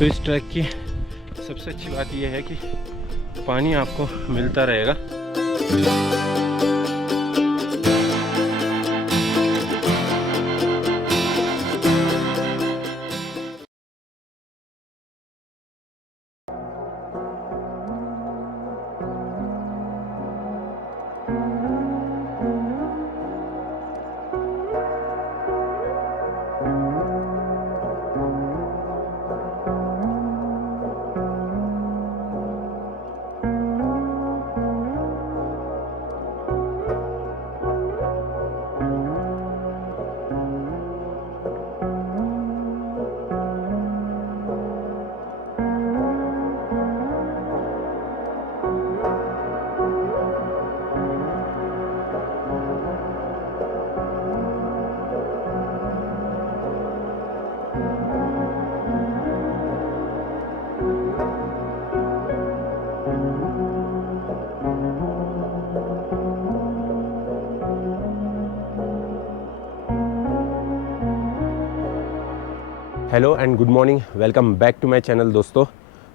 तो इस ट्रैक की सबसे अच्छी बात यह है कि पानी आपको मिलता रहेगा। Hello and good morning, welcome back to my channel दोस्तों।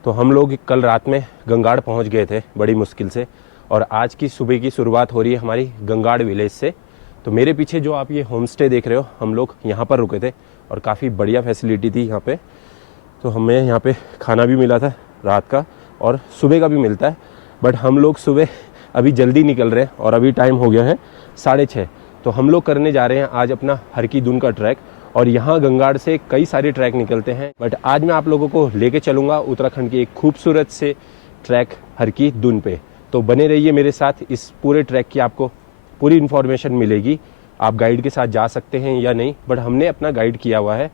तो हम लोग कल रात में गंगाड़ पहुंच गए थे बड़ी मुश्किल से, और आज की सुबह की शुरुआत हो रही है हमारी गंगाड़ विलेज से। तो मेरे पीछे जो आप ये होम स्टे देख रहे हो, हम लोग यहाँ पर रुके थे और काफ़ी बढ़िया फैसिलिटी थी यहाँ पे। तो हमें यहाँ पे खाना भी मिला था रात का और सुबह का भी मिलता है, बट हम लोग सुबह अभी जल्दी निकल रहे हैं और अभी टाइम हो गया है 6:30। तो हम लोग करने जा रहे हैं आज अपना हर की दून का ट्रैक, और यहाँ गंगाड़ से कई सारे ट्रैक निकलते हैं, बट आज मैं आप लोगों को लेके चलूँगा उत्तराखंड की एक खूबसूरत से ट्रैक हर की दून पे। तो बने रहिए मेरे साथ, इस पूरे ट्रैक की आपको पूरी इन्फॉर्मेशन मिलेगी। आप गाइड के साथ जा सकते हैं या नहीं, बट हमने अपना गाइड किया हुआ है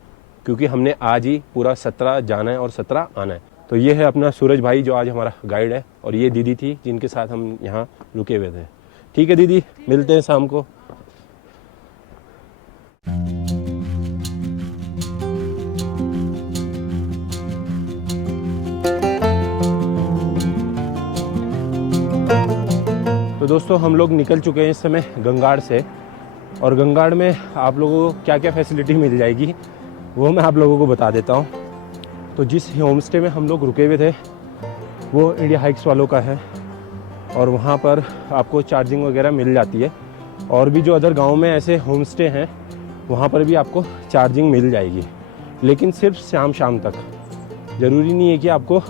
क्योंकि हमने आज ही पूरा 17 जाना है और 17 आना है। तो ये है अपना सूरज भाई जो आज हमारा गाइड है, और ये दीदी थी जिनके साथ हम यहाँ रुके हुए थे। ठीक है दीदी, मिलते हैं शाम को। तो दोस्तों हम लोग निकल चुके हैं इस समय गंगाड़ से, और गंगाड़ में आप लोगों को क्या क्या फैसिलिटी मिल जाएगी वो मैं आप लोगों को बता देता हूँ। तो जिस होम स्टे में हम लोग रुके हुए थे वो इंडिया हाइक्स वालों का है, और वहाँ पर आपको चार्जिंग वगैरह मिल जाती है। और भी जो अदर गाँव में ऐसे होम स्टे हैं वहाँ पर भी आपको चार्जिंग मिल जाएगी, लेकिन सिर्फ शाम शाम तक। ज़रूरी नहीं है कि आपको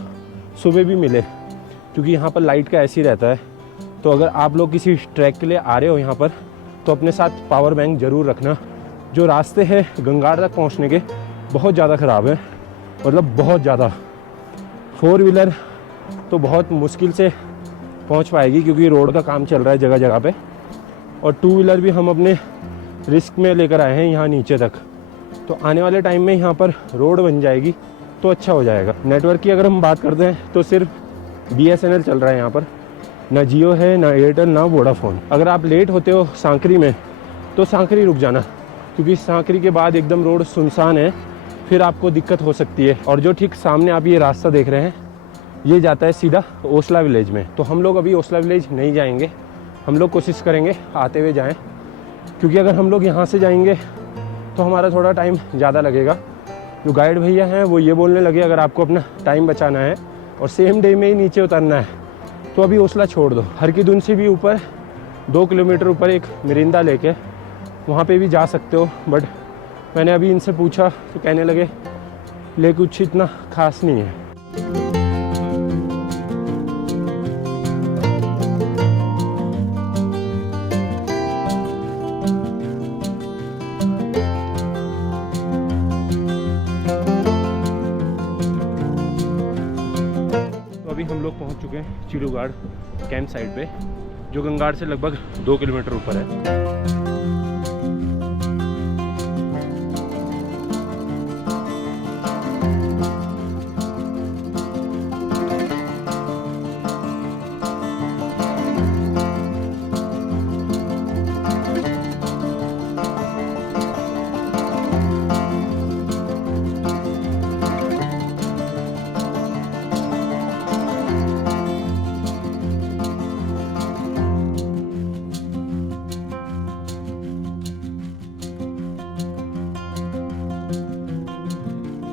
सुबह भी मिले, क्योंकि यहाँ पर लाइट का ऐसे ही रहता है। तो अगर आप लोग किसी ट्रैक के लिए आ रहे हो यहाँ पर, तो अपने साथ पावर बैंक ज़रूर रखना। जो रास्ते हैं गंगाड़ तक पहुँचने के बहुत ज़्यादा ख़राब है, मतलब बहुत ज़्यादा। 4 व्हीलर तो बहुत मुश्किल से पहुँच पाएगी क्योंकि रोड का काम चल रहा है जगह जगह पे, और 2 व्हीलर भी हम अपने रिस्क में लेकर आए हैं यहाँ नीचे तक। तो आने वाले टाइम में यहाँ पर रोड बन जाएगी तो अच्छा हो जाएगा। नेटवर्क की अगर हम बात करते हैं तो सिर्फ BSNL चल रहा है यहाँ पर, ना जियो है, ना एयरटेल, ना वोडाफोन। अगर आप लेट होते हो सांकरी में तो सांकरी रुक जाना, क्योंकि सांकरी के बाद एकदम रोड सुनसान है, फिर आपको दिक्कत हो सकती है। और जो ठीक सामने आप ये रास्ता देख रहे हैं ये जाता है सीधा ओसला विलेज में। तो हम लोग अभी ओसला विलेज नहीं जाएंगे, हम लोग कोशिश करेंगे आते हुए जाएँ, क्योंकि अगर हम लोग यहाँ से जाएंगे तो हमारा थोड़ा टाइम ज़्यादा लगेगा। जो गाइड भैया हैं वो ये बोलने लगे अगर आपको अपना टाइम बचाना है और सेम डे में ही नीचे उतरना है तो अभी ओसला छोड़ दो। हर की दून से भी ऊपर 2 किलोमीटर ऊपर एक मिरिंदा लेक है, वहाँ पे भी जा सकते हो। बट मैंने अभी इनसे पूछा तो कहने लगे लेक कुछ इतना खास नहीं है। अभी हम लोग पहुंच चुके हैं चिड़ूगाड़ कैंप साइट पे, जो गंगाड़ से लगभग 2 किलोमीटर ऊपर है।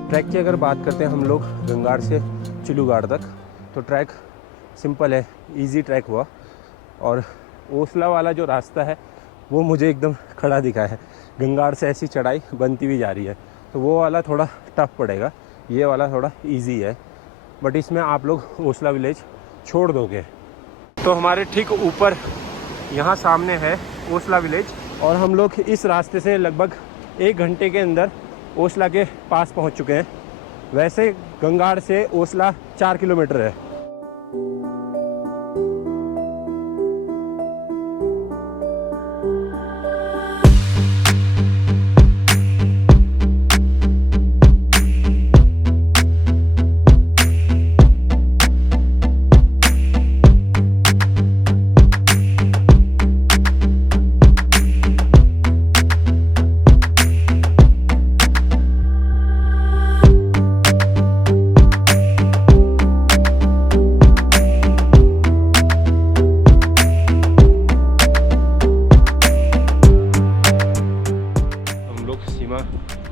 ट्रैक की अगर बात करते हैं हम लोग गंगाड़ से चिलूगाड़ तक, तो ट्रैक सिंपल है, इजी ट्रैक हुआ। और ओसला वाला जो रास्ता है वो मुझे एकदम खड़ा दिखा है, गंगाड़ से ऐसी चढ़ाई बनती हुई जा रही है, तो वो वाला थोड़ा टफ पड़ेगा, ये वाला थोड़ा इजी है। बट इसमें आप लोग ओसला विलेज छोड़ दोगे। तो हमारे ठीक ऊपर यहाँ सामने है ओसला विलेज, और हम लोग इस रास्ते से लगभग 1 घंटे के अंदर ओसला के पास पहुँच चुके हैं। वैसे गंगाड़ से ओसला 4 किलोमीटर है।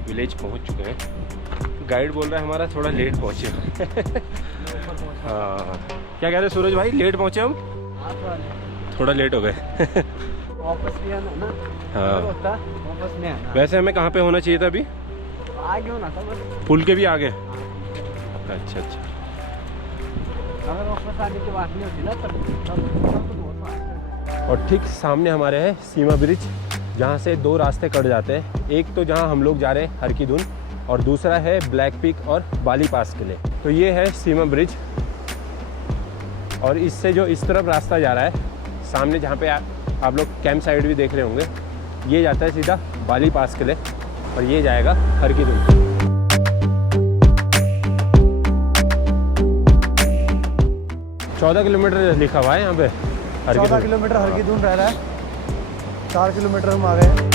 विलेज पहुंच चुके हैं। गाइड बोल रहा है हमारा थोड़ा लेट पहुंचे। हाँ, क्या कह रहे सूरज भाई, लेट पहुंचे हम? थोड़ा लेट हो गए। वापस भी आना ना। हाँ, वापस नहीं आना। वैसे हमें कहाँ पे होना चाहिए था अभी? आगे होना था बस। पुल के भी आगे? अच्छा अच्छा। अगर वापस आने की बात नहीं होती ना तब और ठीक सामने हमारे है सीमा ब्रिज, जहाँ से 2 रास्ते कट जाते हैं। एक तो जहाँ हम लोग जा रहे हैं हरकी-दुन, और दूसरा है ब्लैक पीक और बाली पास के लिए। तो ये है सीमा ब्रिज, और इससे जो इस तरफ रास्ता जा रहा है सामने, जहाँ पे आप लोग कैंप साइड भी देख रहे होंगे, ये जाता है सीधा बाली पास के लिए, और ये जाएगा हरकी-दुन। 14 किलोमीटर लिखा हुआ है यहाँ पे। 14 किलोमीटर हरकी-दुन रह रहा है, 4 किलोमीटर हम आ गए हैं।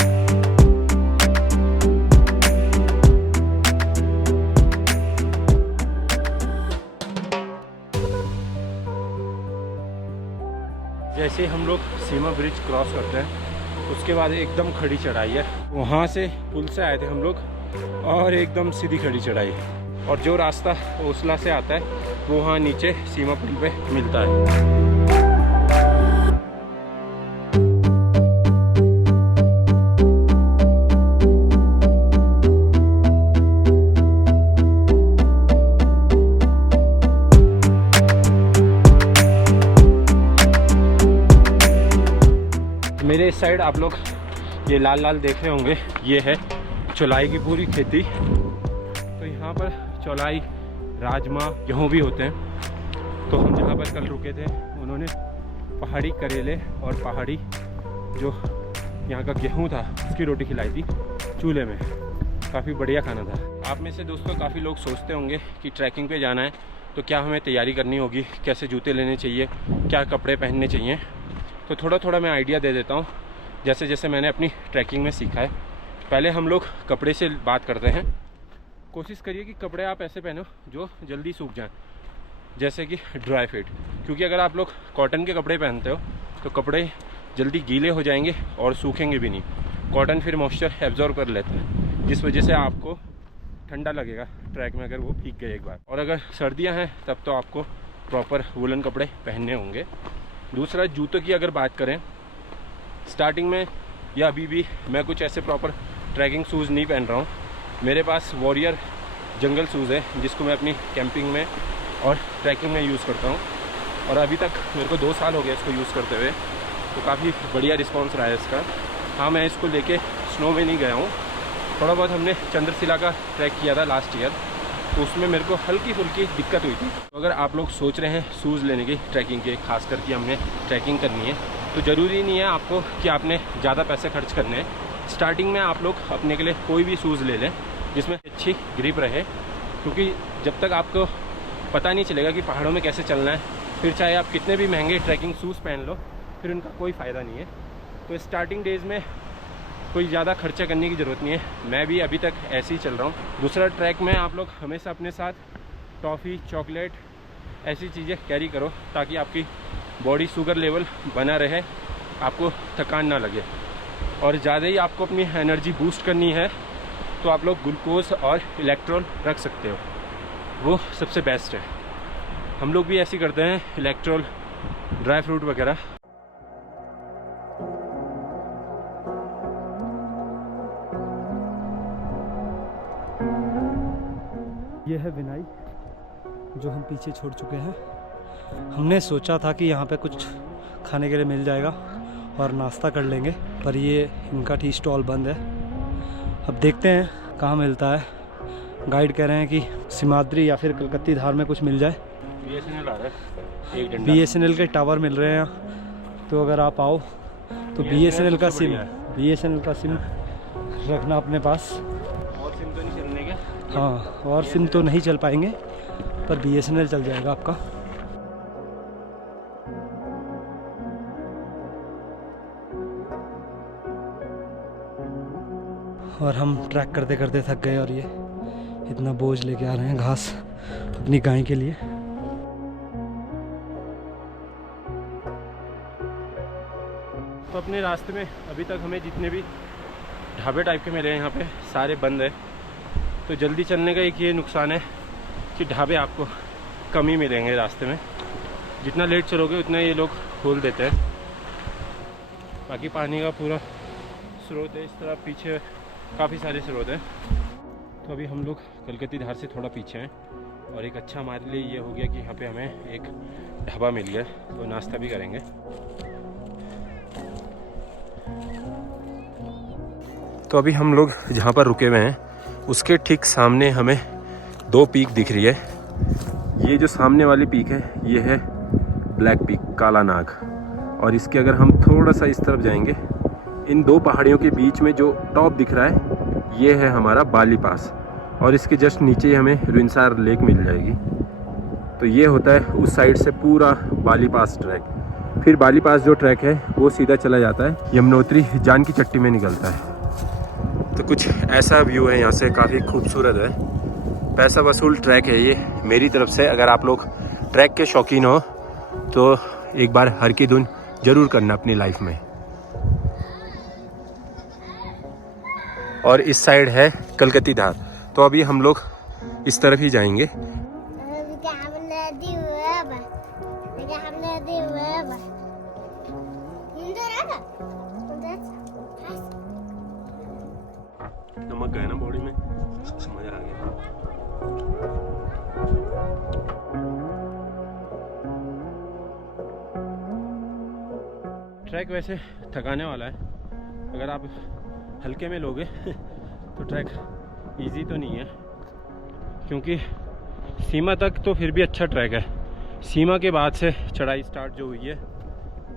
जैसे हम लोग सीमा ब्रिज क्रॉस करते हैं उसके बाद एकदम खड़ी चढ़ाई है। वहाँ से पुल से आए थे हम लोग, और एकदम सीधी खड़ी चढ़ाई, और जो रास्ता ओसला से आता है वो वहाँ नीचे सीमा पुल पे मिलता है। मेरे इस साइड आप लोग ये लाल लाल देख रहे होंगे, ये है चौलाई की पूरी खेती। तो यहाँ पर चौलाई, राजमा, गेहूँ भी होते हैं। तो हम जहाँ पर कल रुके थे उन्होंने पहाड़ी करेले और पहाड़ी जो यहाँ का गेहूँ था उसकी रोटी खिलाई थी चूल्हे में। काफ़ी बढ़िया खाना था। आप में से दोस्तों काफ़ी लोग सोचते होंगे कि ट्रैकिंग पे जाना है तो क्या हमें तैयारी करनी होगी, कैसे जूते लेने चाहिए, क्या कपड़े पहनने चाहिए। तो थोड़ा थोड़ा मैं आइडिया दे देता हूँ जैसे जैसे मैंने अपनी ट्रैकिंग में सीखा है। पहले हम लोग कपड़े से बात करते हैं। कोशिश करिए कि कपड़े आप ऐसे पहनो जो जल्दी सूख जाएं, जैसे कि ड्राई फिट, क्योंकि अगर आप लोग कॉटन के कपड़े पहनते हो तो कपड़े जल्दी गीले हो जाएंगे और सूखेंगे भी नहीं। कॉटन फिर मॉइस्चर एब्जॉर्ब कर लेते हैं, जिस वजह से आपको ठंडा लगेगा ट्रैक में अगर वो भीग गए एक बार। और अगर सर्दियाँ हैं तब तो आपको प्रॉपर वुलन कपड़े पहनने होंगे। दूसरा, जूतों की अगर बात करें, स्टार्टिंग में या अभी भी मैं कुछ ऐसे प्रॉपर ट्रैकिंग शूज़ नहीं पहन रहा हूँ। मेरे पास वॉरियर जंगल शूज़ है जिसको मैं अपनी कैंपिंग में और ट्रैकिंग में यूज़ करता हूँ, और अभी तक मेरे को 2 साल हो गया इसको यूज़ करते हुए। तो काफ़ी बढ़िया रिस्पॉन्स रहा है इसका। हाँ, मैं इसको लेके स्नो में नहीं गया हूँ। थोड़ा बहुत हमने चंद्रशिला का ट्रैक किया था लास्ट ईयर, तो उसमें मेरे को हल्की फुल्की दिक्कत हुई थी। तो अगर आप लोग सोच रहे हैं शूज़ लेने की ट्रैकिंग के, खास करके हमने ट्रैकिंग करनी है, तो ज़रूरी नहीं है आपको कि आपने ज़्यादा पैसे खर्च करने हैं। स्टार्टिंग में आप लोग अपने के लिए कोई भी शूज़ ले लें जिसमें अच्छी ग्रिप रहे, क्योंकि जब तक आपको पता नहीं चलेगा कि पहाड़ों में कैसे चलना है, फिर चाहे आप कितने भी महंगे ट्रैकिंग शूज़ पहन लो, फिर उनका कोई फ़ायदा नहीं है। तो स्टार्टिंग डेज़ में कोई ज़्यादा खर्चा करने की ज़रूरत नहीं है। मैं भी अभी तक ऐसे ही चल रहा हूँ। दूसरा, ट्रैक में आप लोग हमेशा अपने साथ टॉफ़ी, चॉकलेट, ऐसी चीज़ें कैरी करो ताकि आपकी बॉडी शुगर लेवल बना रहे, आपको थकान ना लगे। और ज़्यादा ही आपको अपनी एनर्जी बूस्ट करनी है तो आप लोग ग्लूकोज और इलेक्ट्रॉल रख सकते हो, वो सबसे बेस्ट है। हम लोग भी ऐसे करते हैं, इलेक्ट्रॉल, ड्राई फ्रूट वगैरह। ये है विनाई जो हम पीछे छोड़ चुके हैं। हमने सोचा था कि यहाँ पे कुछ खाने के लिए मिल जाएगा और नाश्ता कर लेंगे, पर ये इनका टी स्टॉल बंद है। अब देखते हैं कहाँ मिलता है। गाइड कह रहे हैं कि सिमाद्री या फिर कलकत्ती धार में कुछ मिल जाए। BSNL आ रहा है, एक डंडा। BSNL के टावर मिल रहे हैं यहाँ, तो अगर आप आओ तो BSNL का सिम रखना अपने पास। और सिम तो नहीं चलने के? हाँ, और सिम तो नहीं चल पाएंगे, पर BSNL चल जाएगा आपका। और हम ट्रैक करते करते थक गए और ये इतना बोझ लेके आ रहे हैं घास अपनी गाय के लिए। तो अपने रास्ते में अभी तक हमें जितने भी ढाबे टाइप के मिले हैं यहाँ पे सारे बंद है। तो जल्दी चलने का एक ये नुकसान है कि ढाबे आपको कम ही मिलेंगे रास्ते में। जितना लेट चलोगे उतना ये लोग खोल देते हैं। बाकी पानी का पूरा स्रोत है, इस तरह पीछे काफ़ी सारे स्रोत हैं। तो अभी हम लोग कलकत्ती धार से थोड़ा पीछे हैं और एक अच्छा हमारे लिए ये हो गया कि यहाँ पे हमें एक ढाबा मिल गया, तो नाश्ता भी करेंगे। तो अभी हम लोग जहाँ पर रुके हुए हैं उसके ठीक सामने हमें 2 पीक दिख रही है। ये जो सामने वाली पीक है ये है ब्लैक पीक, काला नाग। और इसके अगर हम थोड़ा सा इस तरफ जाएंगे, इन 2 पहाड़ियों के बीच में जो टॉप दिख रहा है ये है हमारा बाली पास, और इसके जस्ट नीचे ही हमें रुइंसार लेक मिल जाएगी। तो ये होता है उस साइड से पूरा बाली पास ट्रैक। फिर बाली पास जो ट्रैक है वो सीधा चला जाता है यमुनोत्री जान की चट्टी में निकलता है। तो कुछ ऐसा व्यू है यहाँ से, काफ़ी खूबसूरत है। पैसा वसूल ट्रैक है ये मेरी तरफ से। अगर आप लोग ट्रैक के शौकीन हो तो एक बार हर की धुन ज़रूर करना अपनी लाइफ में। और इस साइड है कलकत्ती धार। तो अभी हम लोग इस तरफ ही जाएंगे। नमक गया ना बॉडी में, मजा आ गया। ट्रैक वैसे थकाने वाला है। अगर आप हल्के में लोगे तो ट्रैक इजी तो नहीं है, क्योंकि सीमा तक तो फिर भी अच्छा ट्रैक है। सीमा के बाद से चढ़ाई स्टार्ट जो हुई है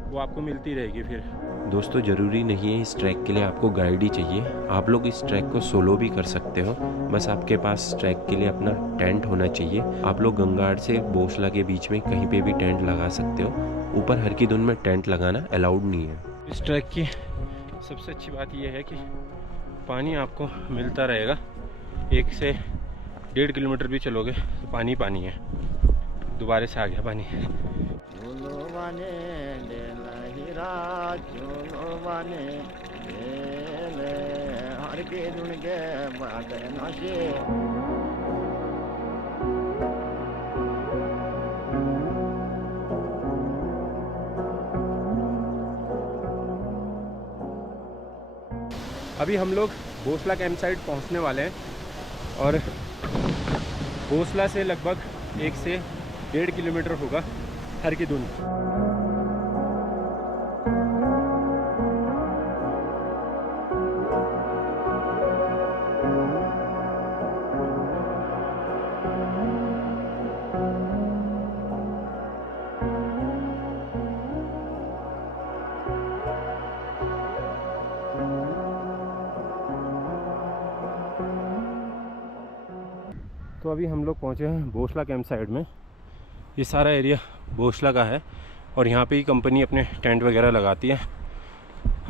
वो आपको मिलती रहेगी। फिर दोस्तों ज़रूरी नहीं है इस ट्रैक के लिए आपको गाइड ही चाहिए, आप लोग इस ट्रैक को सोलो भी कर सकते हो। बस आपके पास ट्रैक के लिए अपना टेंट होना चाहिए। आप लोग गंगाड़ से बोसला के बीच में कहीं पे भी टेंट लगा सकते हो। ऊपर हर की धुन में टेंट लगाना अलाउड नहीं है। इस ट्रैक की सबसे अच्छी बात यह है कि पानी आपको मिलता रहेगा। 1 से 1.5 किलोमीटर भी चलोगे तो पानी पानी है। दोबारा से आ गया पानी। अभी हम लोग बोसला कैंप साइट पहुँचने वाले हैं और बोसला से लगभग 1 से 1.5 किलोमीटर होगा हर की धुन। तो अभी हम लोग पहुँचे हैं बोसला कैंप साइड में। ये सारा एरिया बोसला का है और यहाँ पे ही कंपनी अपने टेंट वगैरह लगाती है।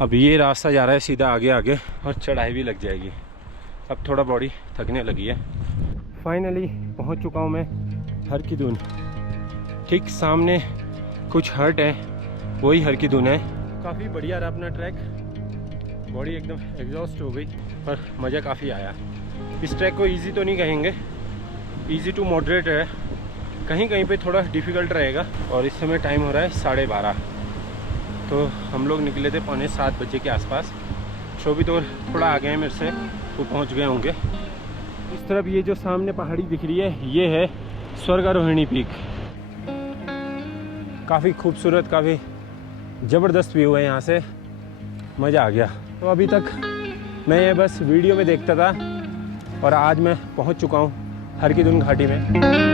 अब ये रास्ता जा रहा है सीधा आगे आगे और चढ़ाई भी लग जाएगी। अब थोड़ा बॉडी थकने लगी है। फाइनली पहुँच चुका हूँ मैं हर की धुन। ठीक सामने कुछ हट है, वही हर की धुन है। काफ़ी बढ़िया रहा अपना ट्रैक। बॉडी एकदम एग्जॉस्ट हो गई पर मज़ा काफ़ी आया। इस ट्रैक को इजी तो नहीं कहेंगे, इजी टू मॉडरेट है, कहीं कहीं पे थोड़ा डिफ़िकल्ट रहेगा। और इस समय टाइम हो रहा है 12:30, तो हम लोग निकले थे 6:45 बजे के आसपास। शोभित और थोड़ा आगे हैं मेरे से, वो पहुंच गए होंगे। इस तरफ ये जो सामने पहाड़ी दिख रही है, ये है स्वर्गारोहिणी पीक। काफ़ी खूबसूरत, काफ़ी ज़बरदस्त व्यू है यहाँ से, मज़ा आ गया। तो अभी तक मैं ये बस वीडियो में देखता था और आज मैं पहुँच चुका हूँ हरकीदुन घाटी में।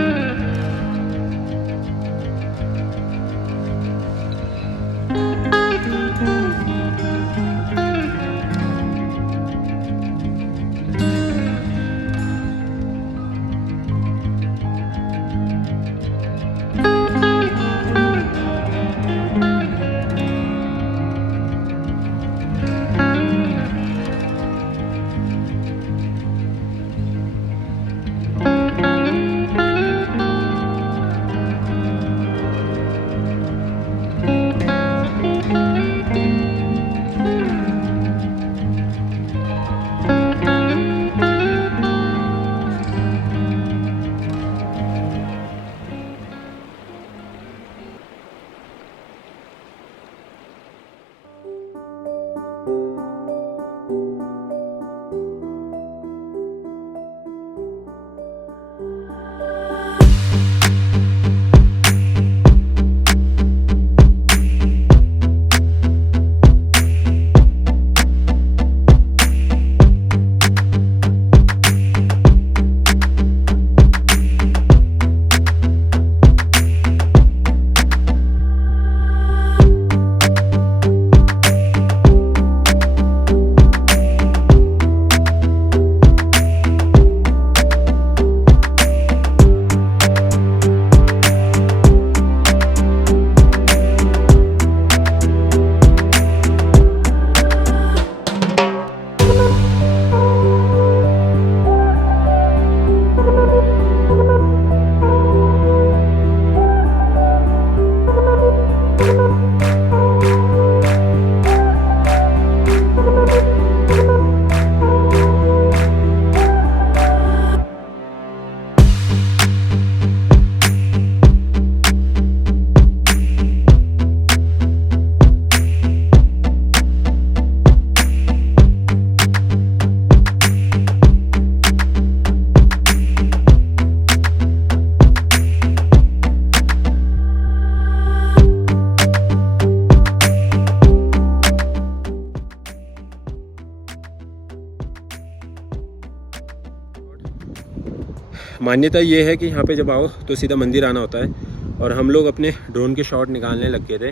मान्यता ये है कि यहाँ पे जब आओ तो सीधा मंदिर आना होता है। और हम लोग अपने ड्रोन के शॉट निकालने लग गए थे,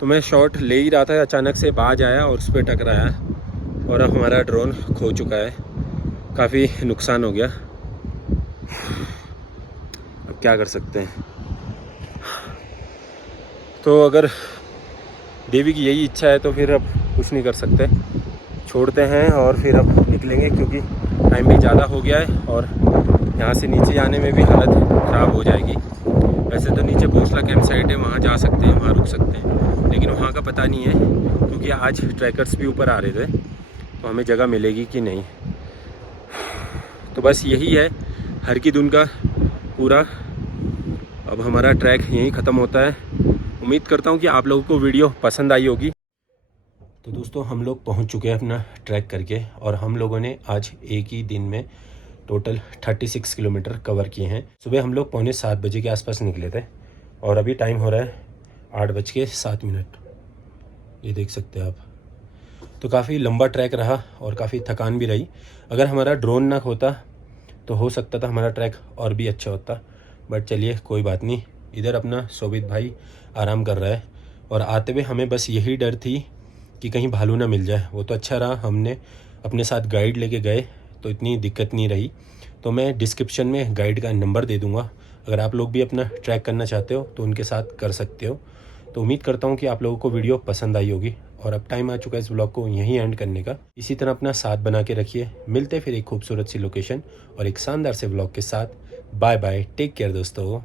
तो मैं शॉट ले ही रहा था, अचानक से बाज आया और उस पर टकराया और अब हमारा ड्रोन खो चुका है। काफ़ी नुकसान हो गया, अब क्या कर सकते हैं। तो अगर देवी की यही इच्छा है तो फिर अब कुछ नहीं कर सकते, छोड़ते हैं और फिर अब निकलेंगे, क्योंकि टाइम भी ज़्यादा हो गया है और यहाँ से नीचे जाने में भी हालत ख़राब हो जाएगी। वैसे तो नीचे भोसला कैंप साइट है, वहाँ जा सकते हैं, वहाँ रुक सकते हैं, लेकिन वहाँ का पता नहीं है, क्योंकि आज ट्रैकर्स भी ऊपर आ रहे थे, तो हमें जगह मिलेगी कि नहीं। तो बस यही है हरकीदुन का पूरा। अब हमारा ट्रैक यहीं ख़त्म होता है। उम्मीद करता हूँ कि आप लोगों को वीडियो पसंद आई होगी। तो दोस्तों हम लोग पहुँच चुके हैं अपना ट्रैक करके, और हम लोगों ने आज एक ही दिन में टोटल 36 किलोमीटर कवर किए हैं। सुबह हम लोग 6:45 बजे के आसपास निकले थे और अभी टाइम हो रहा है 8:07। ये देख सकते हैं आप। तो काफ़ी लंबा ट्रैक रहा और काफ़ी थकान भी रही। अगर हमारा ड्रोन ना होता तो हो सकता था हमारा ट्रैक और भी अच्छा होता, बट चलिए कोई बात नहीं। इधर अपना शोभित भाई आराम कर रहा है, और आते हुए हमें बस यही डर थी कि कहीं भालू ना मिल जाए। वो तो अच्छा रहा, हमने अपने साथ गाइड लेके गए तो इतनी दिक्कत नहीं रही। तो मैं डिस्क्रिप्शन में गाइड का नंबर दे दूंगा, अगर आप लोग भी अपना ट्रैक करना चाहते हो तो उनके साथ कर सकते हो। तो उम्मीद करता हूँ कि आप लोगों को वीडियो पसंद आई होगी, और अब टाइम आ चुका है इस ब्लॉग को यहीं एंड करने का। इसी तरह अपना साथ बना के रखिए। मिलते फिर एक खूबसूरत सी लोकेशन और एक शानदार से ब्लॉग के साथ। बाय बाय, टेक केयर दोस्तों।